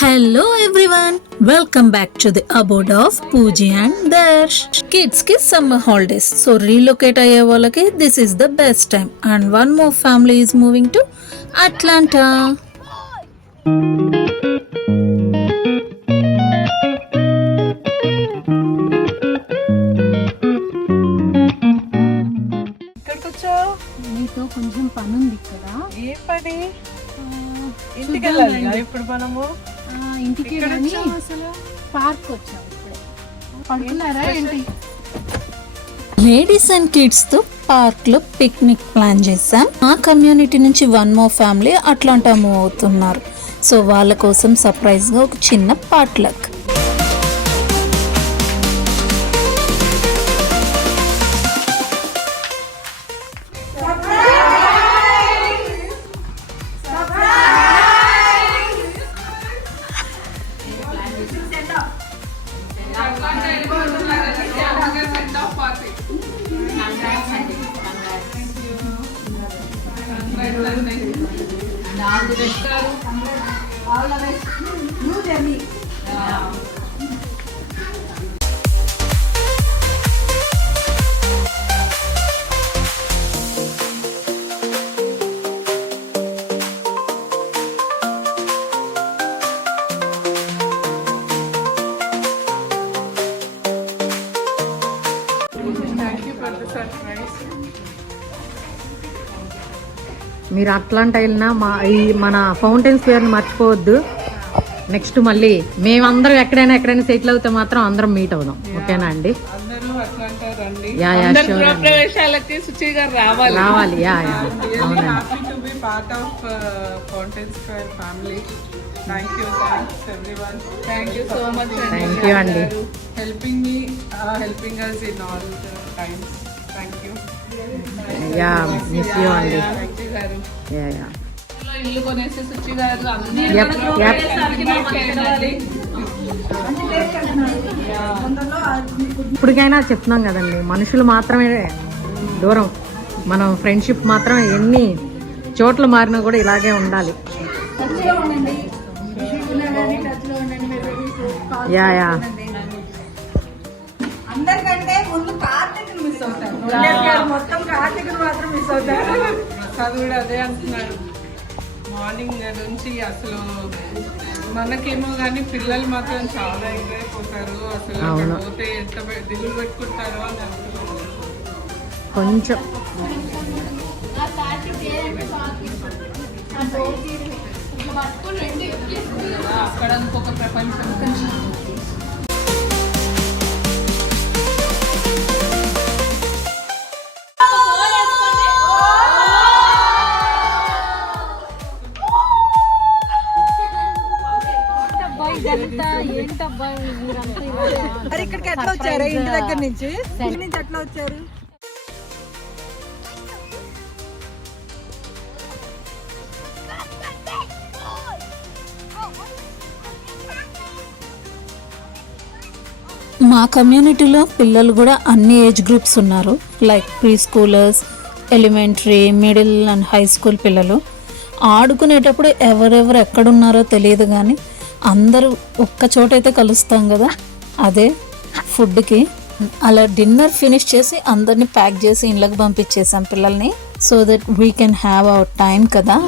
Hello everyone, welcome back to the abode of Pooji and Darsh. Kids ki summer holidays, so relocate అయ్యే వాళ్ళకి this is the best time and one more family is moving to Atlanta. ఇక్కడికి వచ్చావు? నీతో కొంచెం పని ఉంది ఇక్కడ. ఏ పని? ఇంటికి వెళ్ళాలి ఇప్పుడు మనము. ఇంటికి అసలు పార్క్ వచ్చాము ఇప్పుడే. పడుకున్నారా ఏంటి? లేడీస్ అండ్ కిడ్స్ తో పార్క్ లో పిక్నిక్ ప్లాన్ చేశాం. మా కమ్యూనిటీ నుంచి one more family Atlanta move అవుతున్నారు. సో వాళ్ళ కోసం సర్ప్రైజ్ గా ఒక చిన్న పాట్లక్. మీరు అట్లాంటి వెళ్ళినా మన ఫౌంటైన్స్ పేరుని మర్చిపోవద్దు. నెక్స్ట్ మళ్ళీ మేమందరం ఎక్కడైనా సెటిల్ అవుతే మాత్రం అందరం మీట్ అవుదాం. ఓకేనా అండి? ప్రవేశాలకి సుచి గారు రావాలి. థ్యాంక్ యూ అండి. helping us in all the times. Thank you. Miss you అండి. ఇల్లు కొనేసి సుచి గారు ఇప్పటికైనా చెప్తున్నాం కదండి, మనుషులు మాత్రమే దూరం, మనం ఫ్రెండ్షిప్ మాత్రం ఎన్ని చోట్ల మారినా కూడా ఇలాగే ఉండాలి. అందరికంటే ముందు కార్తీక్ మిస్ అవుతారు. మొత్తం కార్తీక్ మాత్రం మిస్ అవుతారు. చదువుడు అదే అంటున్నాడు. మార్నింగ్ నుంచి అసలు మనకేమో కానీ పిల్లలు మాత్రం చాలా ఎంజాయ్ అయిపోతారు. అసలు పోతే ఎంత దిగులు పెట్టుకుంటారో అని అనుకుంటున్నాను. కొంచెం అక్కడ ఇంకొక ప్రపంచం. మరి ఇక్కడికి ఎట్లా వచ్చారు? ఇంటి దగ్గర నుంచి ఎట్లా వచ్చారు? మా కమ్యూనిటీలో పిల్లలు కూడా అన్ని ఏజ్ గ్రూప్స్ ఉన్నారు. Like pre scholars, elementary, middle and high school పిల్లలు. ఆడుకునేటప్పుడు ఎవరెవరు ఎక్కడున్నారో తెలియదు, కానీ అందరూ ఒక్క చోటైతే కలుస్తాం కదా, అదే ఫుడ్కి. అలా డిన్నర్ ఫినిష్ చేసి అందరినీ ప్యాక్ చేసి ఇంట్లోకి పంపించేసాం పిల్లల్ని, so that we can have our time కదా.